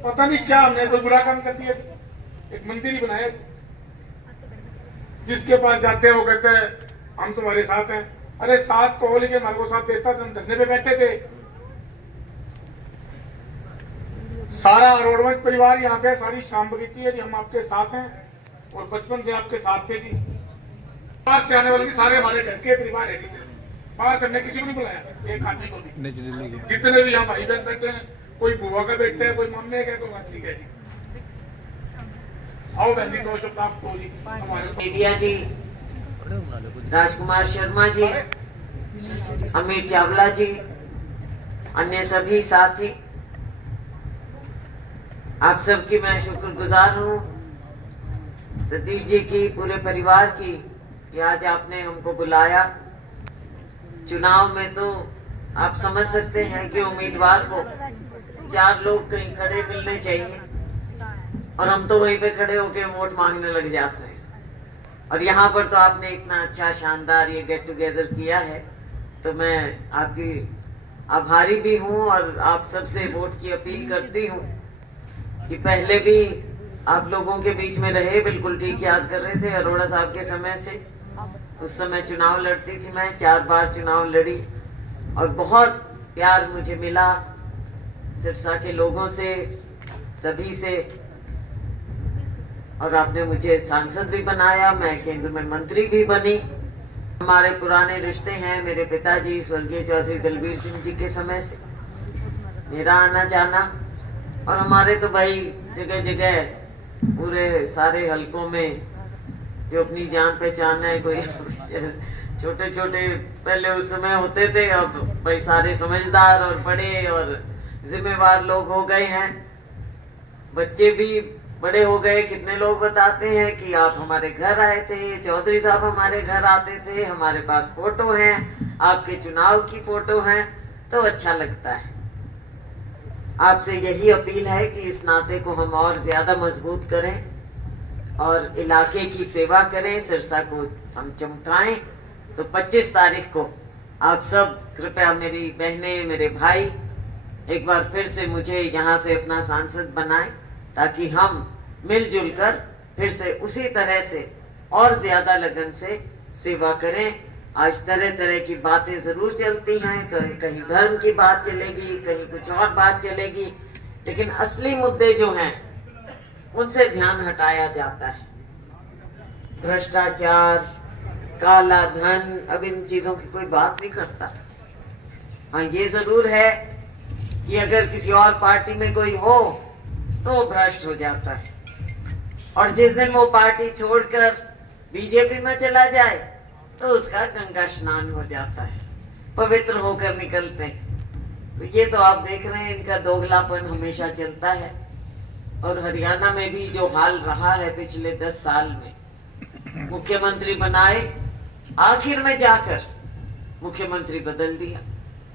पता नहीं क्या हमने कोई बुरा काम कर दिया। एक मंदिर ही बनाया, जिसके पास जाते हैं वो कहते हैं हम तुम्हारे साथ हैं। अरे साथ तो हो, लेकिन हमारे को साथ देता तो हम धरने पे बैठे थे। सारा रोडवंश परिवार यहाँ पे, सारी शाम बगीची है जी, हम आपके साथ हैं और बचपन से आपके साथ थे जी। बाहर से आने वाले सारे हमारे घर के परिवार है जी। बाहर से हमने किसी को नहीं बुलाया, एक आदमी को भी। जितने भी यहाँ भाई बहन बैठे हैं, कोई बुआ का बेटे है, कोई मम्मी का, कोई मासी का जी। आओ बहन जी, 2 शब्द आपको जी। मीडिया जी, राजकुमार शर्मा जी, अमित चावला जी, अन्य सभी साथी, आप सबकी मैं शुक्रगुजार हूँ। सतीश जी की, पूरे परिवार की, कि आज आपने हमको बुलाया। चुनाव में तो आप समझ सकते हैं कि उम्मीदवार को 4 लोग कहीं खड़े मिलने चाहिए और हम तो वहीं पे खड़े होके वोट मांगने लग जाते हैं। और यहाँ पर तो आपने इतना अच्छा शानदार ये गेट टुगेदर किया है, तो मैं आपकी आभारी भी हूँ और आप सबसे वोट की अपील करती हूँ कि पहले भी आप लोगों के बीच में रहे, बिल्कुल ठीक याद कर रहे थे अरोड़ा साहब के समय से। उस समय चुनाव लड़ती थी मैं, 4 बार चुनाव लड़ी और बहुत प्यार मुझे मिला सिरसा के लोगों से, सभी से। और आपने मुझे सांसद भी बनाया, मैं केंद्र में मंत्री भी बनी। हमारे पुराने रिश्ते हैं, मेरे पिताजी स्वर्गीय चौधरी दलबीर सिंह जी के समय से मेरा आना जाना, और हमारे तो भाई जगह जगह पूरे सारे हलकों में जो अपनी जान पहचान है, कोई छोटे छोटे पहले उस समय होते थे, अब भाई सारे समझदार और बड़े और जिम्मेवार लोग हो गए हैं। बच्चे भी बड़े हो गए। कितने लोग बताते हैं कि आप हमारे घर आए थे, चौधरी साहब हमारे घर आते थे, हमारे पास फोटो हैं, आपके चुनाव की फोटो हैं, तो अच्छा लगता है। आपसे यही अपील है कि इस नाते को हम और ज्यादा मजबूत करें और इलाके की सेवा करें, सिरसा को हम चमकाएं। तो 25 तारीख को आप सब कृपया, मेरी बहनें, मेरे भाई, एक बार फिर से मुझे यहाँ से अपना सांसद बनाएं, ताकि हम मिलजुल कर फिर से उसी तरह से और ज्यादा लगन से सेवा करें। आज तरह तरह की बातें जरूर चलती हैं, कहीं धर्म की बात चलेगी, कहीं कुछ और बात चलेगी, लेकिन असली मुद्दे जो हैं उनसे ध्यान हटाया जाता है। भ्रष्टाचार, काला धन, अब इन चीजों की कोई बात नहीं करता। हाँ, ये जरूर है कि अगर किसी और पार्टी में कोई हो तो भ्रष्ट हो जाता है, और जिस दिन वो पार्टी छोड़कर बीजेपी में चला जाए तो उसका गंगा स्नान हो जाता है, पवित्र होकर निकलते हैं। तो ये तो आप देख रहे हैं, इनका दोगलापन हमेशा चलता है। और हरियाणा में भी जो हाल रहा है पिछले 10 साल में, मुख्यमंत्री बनाए, आखिर में जाकर मुख्यमंत्री बदल दिया।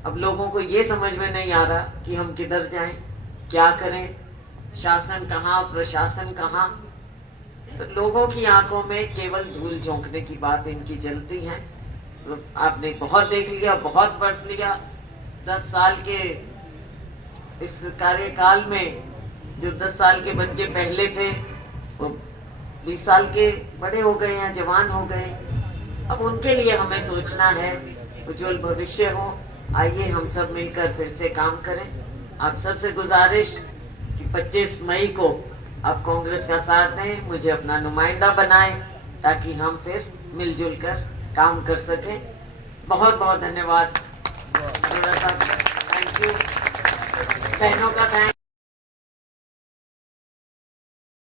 अब लोगों को ये समझ में नहीं आ रहा कि हम किधर जाएं, क्या करें, शासन कहाँ, प्रशासन कहाँ। तो लोगों की आंखों में केवल धूल झोंकने की बात इनकी चलती है। तो आपने बहुत देख लिया, बहुत बढ़ लिया। 10 साल के इस कार्यकाल में जो 10 साल के बच्चे पहले थे वो 20 साल के बड़े हो गए हैं, जवान हो गए। अब उनके लिए हमें सोचना है, उज्जवल भविष्य हो। आइए हम सब मिलकर फिर से काम करें। आप सबसे गुजारिश कि 25 मई को आप कांग्रेस का साथ दें, मुझे अपना नुमाइंदा बनाएं, ताकि हम फिर मिलजुल कर काम कर सकें। बहुत बहुत धन्यवाद। Thank you. बहनों का थैंक